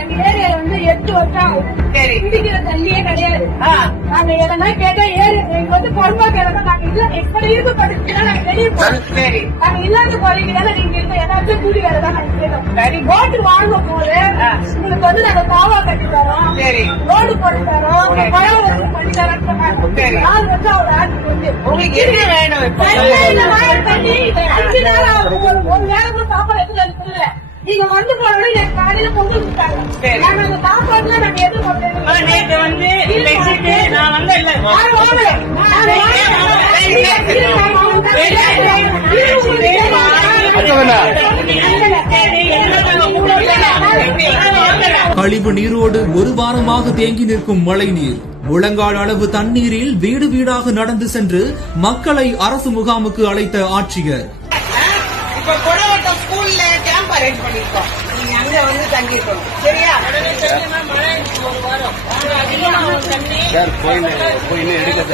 எங்க ஏரியால வந்து எட்டு வருஷம் சரி. குடிக்கிற தண்ணியே கிடையாது. நாங்க எதனா கேட்டா ஏரி எங்க வந்து பொறுமா கேட்டா நாங்க இல்ல இப்ப இருக்கு படுத்துனா நாங்க வெளியே போறோம். நாங்க இல்லாத குறைக்கு தானே நீங்க இருக்க ஏதாச்சும் கூலி வேலை தான் நாங்க சரி. ரோட்டு வாங்கும் போது. உங்களுக்கு வந்து நாங்க காவா கட்டி தரோம். ரோடு போட்டு தரோம். பழம் வச்சு பண்ணி தரோம் சொன்னாங்க. சரி. நாலு வருஷம் அவர் ஆட்சி வந்து உங்களுக்கு என்ன வேணும் தண்ணி அஞ்சு நாள் ஆகும். ஒரு நேரம் கூட சாப்பாடு எதுவும் இல்ல. நீங்க வந்து எனக்கு காலையில. நாங்க அந்த நாங்க எதுவும் கொண்டு நான் இல்ல. கழிவு நீரோடு ஒரு வாரமாக தேங்கி நிற்கும் மழைநீர். முழங்கால் அளவு தண்ணீரில் வீடு வீடாக நடந்து சென்று மக்களை அரசு முகாமுக்கு அழைத்த ஆட்சியர். இப்ப குடவட்டம் ஸ்கூல்ல கேம்ப் அரேஞ்ச் பண்ணிருக்கோம் நீங்க அங்க வந்து தங்கிருக்கணும் சரியா சார் போய் போய் எடுக்க